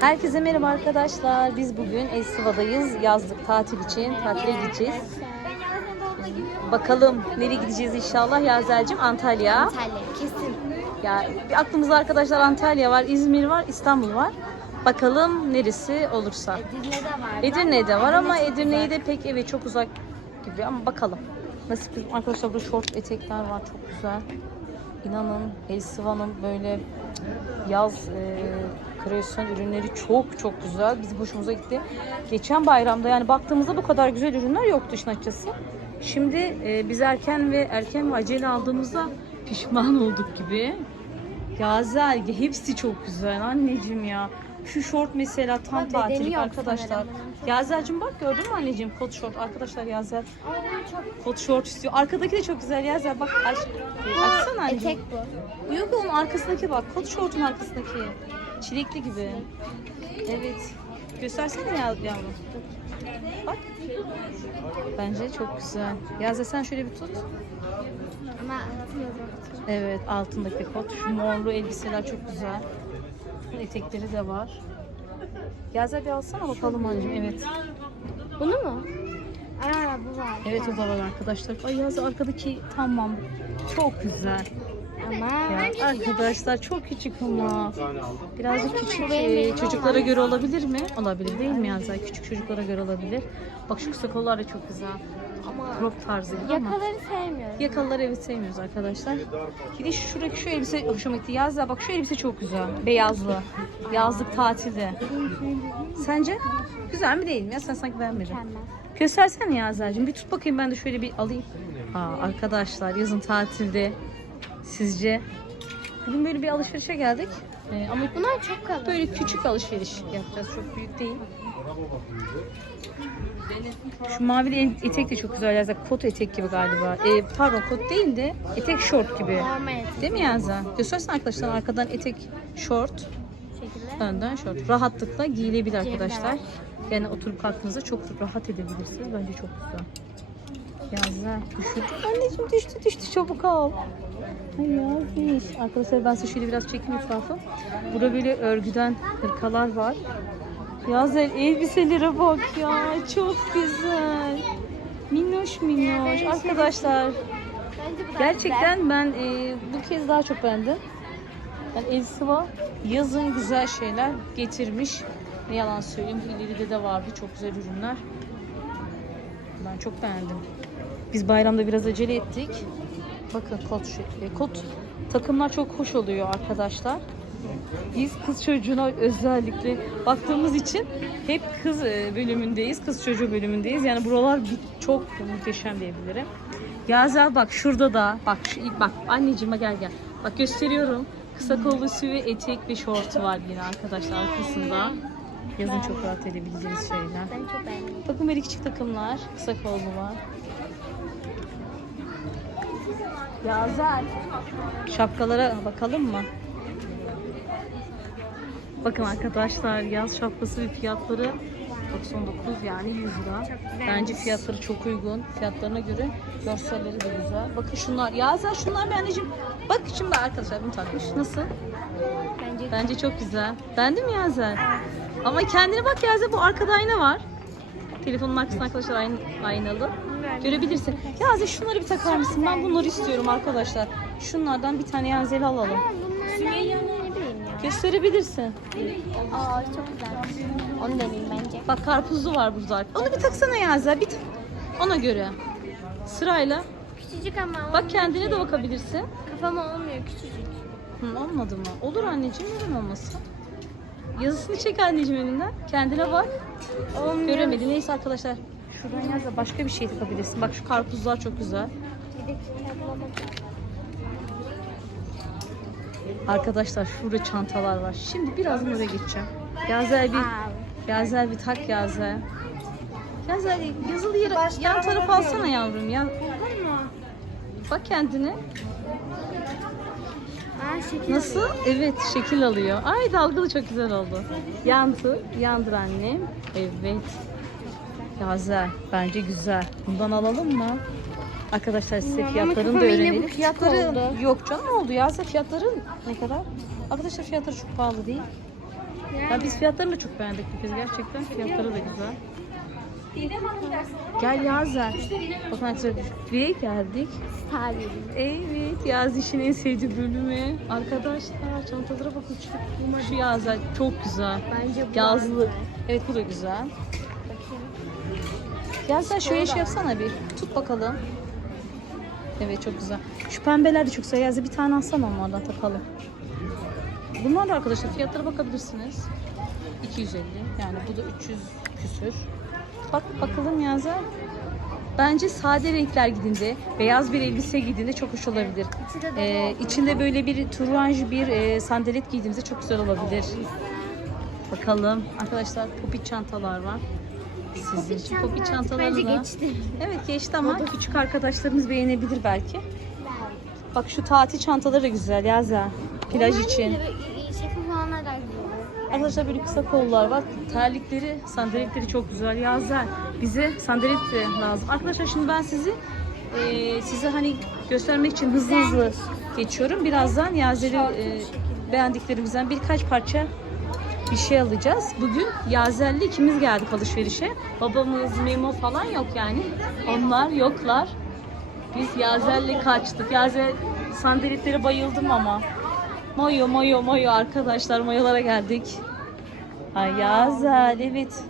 Herkese merhaba arkadaşlar. Biz bugün Esiva'dayız. Yazlık tatil için tatile gideceğiz. Bakalım nereye gideceğiz inşallah Yazel'cim Antalya. Antalya kesin. Ya bir aklımızda arkadaşlar Antalya var, İzmir var, İstanbul var. Bakalım neresi olursa. Edirne'de var. Edirne'de var ama Edirne'ye de pek evet çok uzak gibi ama bakalım. Nasip arkadaşlar burada şort etekler var çok güzel. İnanın Elsiva'nın böyle yaz e, kreasyon ürünleri çok çok güzel. Bizim hoşumuza gitti. Geçen bayramda yani baktığımızda bu kadar güzel ürünler yoktu işin açıkçası. Şimdi e, biz erken ve erken ve acele aldığımızda pişman olduk gibi. Yazel hepsi çok güzel anneciğim ya. Şu şort mesela tam Ama bedeni tatillik yok arkadaşlar. sanırım. Yazel'cim bak gördün mü anneciğim kot şort arkadaşlar Yazel Ama bu çok kot şort istiyor. Arkadaki de çok güzel Yazel bak aç, açsana anneciğim. etek bu. Yok onun arkasındaki bak. Kot şortun arkasındaki. Çilekli gibi. Evet. Göstersene ya yavrum. Bak. Bence çok güzel. Yazda sen şöyle bir tut. Ama. Evet altındaki kot. Şu morlu elbiseler çok güzel. Etekleri de var. Yazda bir alsana bakalım anneciğim. Evet. Bunu mu? Aa bu var. Evet o da var arkadaşlar. Ay Yazda arkadaki tamam. Çok güzel. Ama Ya arkadaşlar çok küçük ama. Birazcık küçük e, elim çocuklara göre olabilir mi? Olabilir değil mi Yazda? Küçük çocuklara göre olabilir. Bak şu kısa kollar da çok güzel. ama Crop tarzı gibi ama. yakaları sevmiyorum. Yakalıları evet sevmiyoruz arkadaşlar. Bir de şuradaki şu elbise hoşuma gitti. Yazda bak şu elbise çok güzel. Beyazlı. Yazlık tatilde. Sence? Güzel mi değil mi? Ya sen sanki beğenmedin. Göstersene Yazer'cim. Bir tut bakayım ben de şöyle bir alayım. Aa, arkadaşlar yazın tatilde sizce? Bugün böyle bir alışverişe geldik. Ee, ama Bunlar çok kalın. böyle küçük alışveriş yapacağız. Çok büyük değil. Şu mavi de etek de çok güzel. Yazda kot etek gibi galiba. Ee, pardon kot değil de etek şort gibi. Normal etek Değil mi Yazda? Göstersene arkadaşlar arkadan etek şort. şekilde. Önden şort. Rahatlıkla giyilebilir arkadaşlar. Yani oturup kalktığınızda çok rahat edebilirsiniz. Bence çok güzel. Yazlar düşürdü. Anneciğim düştü düştü çabuk al. Ay yazmış. Arkadaşlar ben size şöyle biraz çekeyim etrafı. Burada böyle örgüden hırkalar var. Yazlar elbiselere bak ya. Çok güzel. Minnoş minnoş. Arkadaşlar Gerçekten ben e, bu kez daha çok beğendim. Yani Elsiva yazın güzel şeyler getirmiş. Ne yalan söyleyeyim ileride de vardı çok güzel ürünler. Ben çok beğendim. Biz bayramda biraz acele ettik. Bakın kot, e, kot takımlar çok hoş oluyor arkadaşlar. Biz kız çocuğuna özellikle baktığımız için hep kız e, bölümündeyiz, kız çocuğu bölümündeyiz. Yani buralar çok muhteşem diyebilirim. Yazel bak şurada da bak şu, bak anneciğime gel gel. Bak gösteriyorum. Kısa kollu süve etek ve şortu var yine arkadaşlar arkasında. Yazın çok rahat edebileceğiniz şeyler. Ben çok beğendim. Bakın böyle küçük takımlar. Kısa kollu var. Yazel. Şapkalara bakalım mı? Bakın arkadaşlar yaz şapkası ve fiyatları 99 yani 100 lira. Bence fiyatları çok uygun. Fiyatlarına göre görselleri de güzel. Bakın şunlar. Yazel şunlar bir anneciğim. Bak şimdi arkadaşlar bunu takmış. Nasıl? Bence Bence çok güzel. Beğendin mi Yazel? Ama kendine bak Yazel bu arkada ayna var. Telefonun arkasında arkadaşlar ayn aynalı. Görebilirsin. Yazel şunları bir takar mısın? Ben bunları istiyorum arkadaşlar. Şunlardan bir tane Yazel'i alalım. ya. Gösterebilirsin. Aa çok güzel. Onu deneyeyim bence. Bak karpuzlu var burada. Onu bir taksana Yazel. Bir tak- Ona göre. Sırayla. Küçücük ama Bak kendine de bakabilirsin. kafama olmuyor küçücük. Hı, olmadı mı? Olur anneciğim neden olmasın? Yazısını çek anneciğim elinden. Kendine bak. Olmuyor. Göremedi. Neyse arkadaşlar. Şuradan yaz da başka bir şey takabilirsin. Bak şu karpuzlar çok güzel. Arkadaşlar şurada çantalar var. Şimdi birazdan oraya geçeceğim. Yazel bir Yazel bir tak Yazel. Yazel yazılı yere yan taraf alsana yavrum ya. Bak şekil Nasıl? Evet şekil alıyor. Ay dalgalı çok güzel oldu. Yandı. Yandır annem. Evet. Yazel. Bence güzel. Bundan alalım mı? Arkadaşlar size Ama fiyatlarını da yine bu öğrenelim. Fiyatları oldu. yok canım oldu ya. Size fiyatları ne kadar? Arkadaşlar fiyatları çok pahalı değil. Ya biz fiyatlarını da çok beğendik bu kez gerçekten. Fiyatları da güzel. Gel Yazer. Bakın arkadaşlar buraya geldik. Evet Yaz işin en sevdiği bölümü. Arkadaşlar çantalara bakın şu, şu Yazer çok güzel. Bence bu Yazlı. güzel. Evet bu da güzel. Gel sen şöyle şey yapsana bir. Tut bakalım. Evet çok güzel. Şu pembeler de çok güzel. Yazı bir tane alsana onlardan takalım. Bunlar da arkadaşlar fiyatlara bakabilirsiniz. 250 yani bu da 300 küsür. Bak bakalım Yazı. Bence sade renkler gidince, beyaz bir elbise giydiğinde çok hoş olabilir. Ee, içinde böyle bir turunj bir e, sandalet giydiğimizde çok güzel olabilir. Bakalım arkadaşlar popit çantalar var. Sizin için popit Bence çantalarını da. geçti. Evet geçti ama küçük arkadaşlarımız beğenebilir belki. Bak şu tatil çantaları da güzel Yaza. Plaj Onlar için. falanlar da güzel. Arkadaşlar böyle kısa kollar var. Terlikleri, sandaletleri çok güzel. Yazlar. Bize sandalet de lazım. Arkadaşlar şimdi ben sizi e, size hani göstermek için hızlı hızlı geçiyorum. Birazdan Yazer'i e, beğendiklerimizden birkaç parça bir şey alacağız. Bugün Yazer'le ikimiz geldik alışverişe. Babamız, Memo falan yok yani. Onlar yoklar. Biz Yazer'le kaçtık. Yazer sandaletlere bayıldım ama. Mayo, mayo, mayo arkadaşlar mayolara geldik. Ay Yazel evet.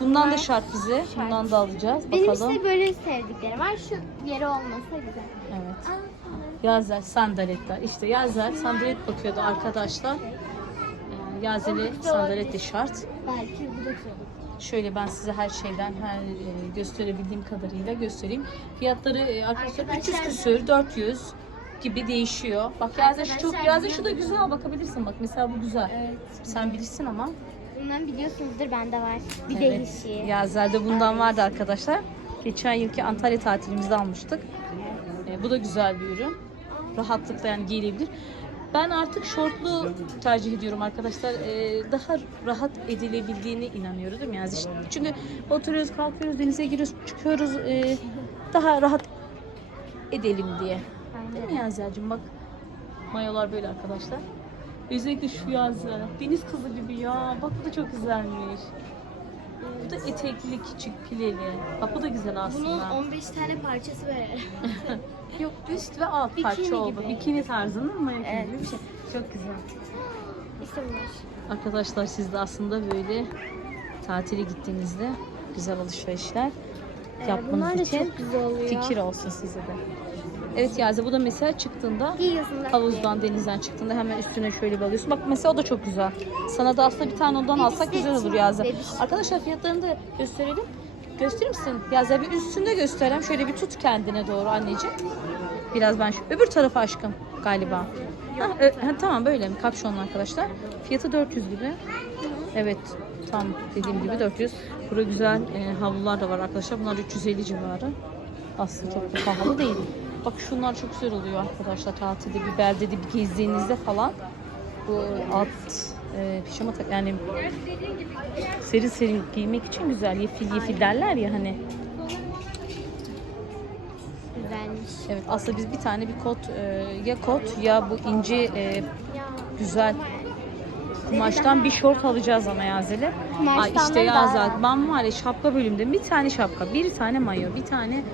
Bundan da şart bize. Bundan da alacağız. Benim Bakalım. işte böyle sevdiklerim var. Şu yeri olmasa güzel. Evet. Yazel sandaletler. İşte Yazel sandalet bakıyordu arkadaşlar. Ee, Yazel'e sandalet de şart. Belki bu da. Şöyle ben size her şeyden her e, gösterebildiğim kadarıyla göstereyim. Fiyatları e, arkadaşlar 300 Arkadaşlar- küsür, 400 gibi değişiyor. Bak şu çok Yazel şu da güzel bakabilirsin bak mesela bu güzel. Evet. Sen bilirsin ama. Bundan biliyorsunuzdur bende var. Bir Evet. değişiği. Yazel'de bundan vardı arkadaşlar. Geçen yılki Antalya tatilimizde almıştık. E, bu da güzel bir ürün. Rahatlıkla yani giyilebilir. Ben artık şortlu tercih ediyorum arkadaşlar. E, daha rahat edilebildiğine inanıyorum değil mi? Yani işte çünkü oturuyoruz, kalkıyoruz, denize giriyoruz, çıkıyoruz. e, daha rahat edelim diye. Değil mi Yazel'cim? Bak mayolar böyle arkadaşlar. Özellikle şu yazı. Deniz kızı gibi ya. Bak bu da çok güzelmiş. Bu da etekli küçük pileli. Bak bu da güzel Bunun aslında. 15 tane parçası var. Yok üst ve alt Bikini parça oldu. gibi. Bikini tarzında mı? Evet. bir şey. Çok güzel. işte bunlar. Arkadaşlar siz de aslında böyle tatile gittiğinizde güzel alışverişler yapmanız bunlar da için çok güzel oluyor. fikir olsun size de. Evet Yaze bu da mesela çıktığında Giyiyorsun havuzdan denizden çıktığında hemen üstüne şöyle bir alıyorsun. Bak mesela o da çok güzel. Sana da aslında bir tane ondan alsak güzel olur Yaze. Arkadaşlar fiyatlarını da gösterelim. Gösterir misin? Yaze bir üstünde göstereyim. Şöyle bir tut kendine doğru anneciğim. Biraz ben şu öbür tarafa aşkım galiba. Ha, ö- ha, tamam böyle mi? Kapşonlu arkadaşlar. Fiyatı 400 gibi. Evet tam dediğim gibi 400. Burada güzel e, havlular da var arkadaşlar. Bunlar 350 civarı. Aslında çok da pahalı değil. Bak şunlar çok güzel oluyor arkadaşlar. Tatilde bir beldede bir gezdiğinizde falan. Bu alt e, pijama tak yani serin serin giymek için güzel. Yefil yefil derler ya hani. Güzelmiş. Evet aslında biz bir tane bir kot e, ya kot ya bu ince e, güzel kumaştan bir şort alacağız ama. Kumaştan Ay işte da daha Yazel rahat. ben var ya şapka bölümünde bir tane şapka, bir tane mayo, bir tane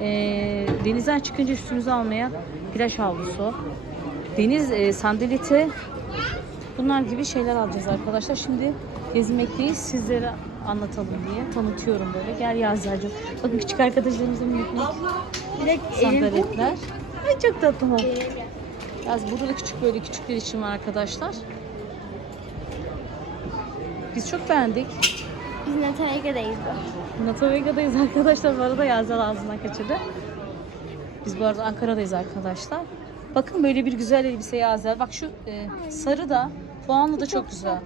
e, denizden çıkınca üstümüze almaya plaj havlusu, deniz e, sandaleti bunlar gibi şeyler alacağız arkadaşlar. Şimdi gezmekteyiz sizlere anlatalım diye tanıtıyorum böyle. Gel Yazel'cim. Bakın küçük arkadaşlarımızın minik minik sandaletler. Ay çok tatlı. Elim. Yaz burada da küçük böyle küçükler için var arkadaşlar. Biz çok beğendik. Biz Natalya'dayız. Natavega'dayız arkadaşlar. Bu arada Yazdan ağzından kaçırdı. Biz bu arada Ankara'dayız arkadaşlar. Bakın böyle bir güzel elbise Yazel. Bak şu e, sarı da puanlı da çok güzel.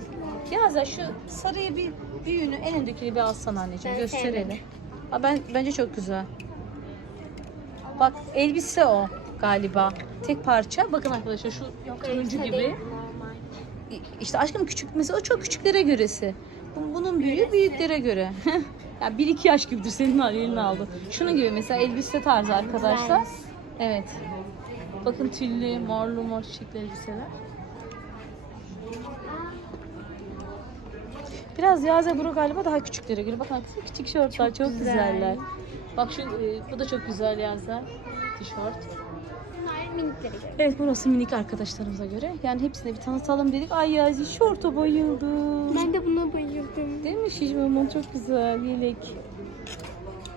Yazel şu sarıyı bir büyüğünü en öndekini bir alsana anneciğim. Ben Gösterelim. Ha, ben bence çok güzel. Bak elbise o galiba. Tek parça. Bakın arkadaşlar şu turuncu gibi. değil. İşte aşkım küçük mesela o çok küçüklere göresi. Bu- Bunun büyüğü büyüklere göre. ya bir iki yaş gibidir senin al- elini aldı. Şunun gibi mesela elbise tarzı arkadaşlar. Evet. Bakın tüllü, morlu mor çiçekli elbiseler. Biraz Yaze Buru galiba daha küçüklere göre. Bakın arkadaşlar küçük şortlar çok, güzel. güzeller. Bak şu e, bu da çok güzel Yaze. Tişört. Bunlar miniklere göre. Evet burası minik arkadaşlarımıza göre. Yani hepsine bir tanıtalım dedik. Ay Yaze şorta bayıldım. Ben de buna bayıldım. Değil mi Şişmamon çok güzel yelek.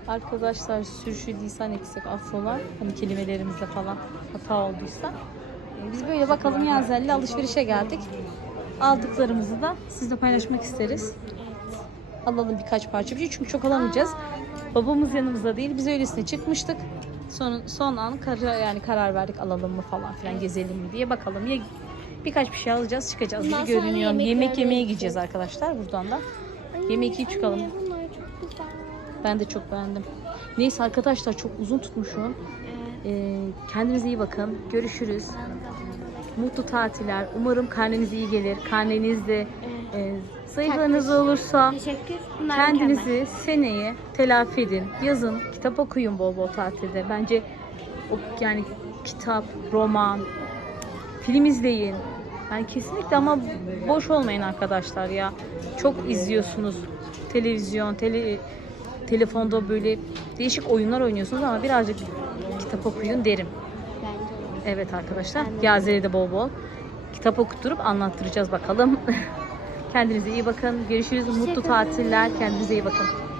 Arkadaşlar sürüşü lisan eksik affola. Hani kelimelerimizde falan hata olduysa. Ee, Biz böyle bakalım Yazel'le alışverişe geldik. Aldıklarımızı da sizle paylaşmak isteriz. Alalım birkaç parça bir şey çünkü çok alamayacağız. Babamız yanımızda değil. Biz öylesine çıkmıştık. Son, son an karar, yani karar verdik alalım mı falan filan gezelim mi diye bakalım. Ya birkaç bir şey alacağız çıkacağız Bundan gibi sonra görünüyor. yemek Yemek yemeye gideceğiz. arkadaşlar buradan da. Yemek yiyip çıkalım. Anne bunlar çok güzel. Ben de çok beğendim. Neyse arkadaşlar çok uzun tutmuşum. Ee, kendinize iyi bakın. Görüşürüz. Mutlu tatiller. Umarım karneniz iyi gelir. Karneniz de e, zayıflarınız olursa Teşekkür. Bunlar kendinizi seneye telafi edin. Yazın, kitap okuyun bol bol tatilde. Bence o yani kitap, roman, film izleyin. Yani kesinlikle ama boş olmayın arkadaşlar ya. Çok izliyorsunuz televizyon, tele, telefonda böyle değişik oyunlar oynuyorsunuz ama birazcık kitap okuyun derim. Evet arkadaşlar. Yazel'i de bol bol kitap okutturup anlattıracağız bakalım. Kendinize iyi bakın. Görüşürüz. Mutlu tatiller. Kendinize iyi bakın.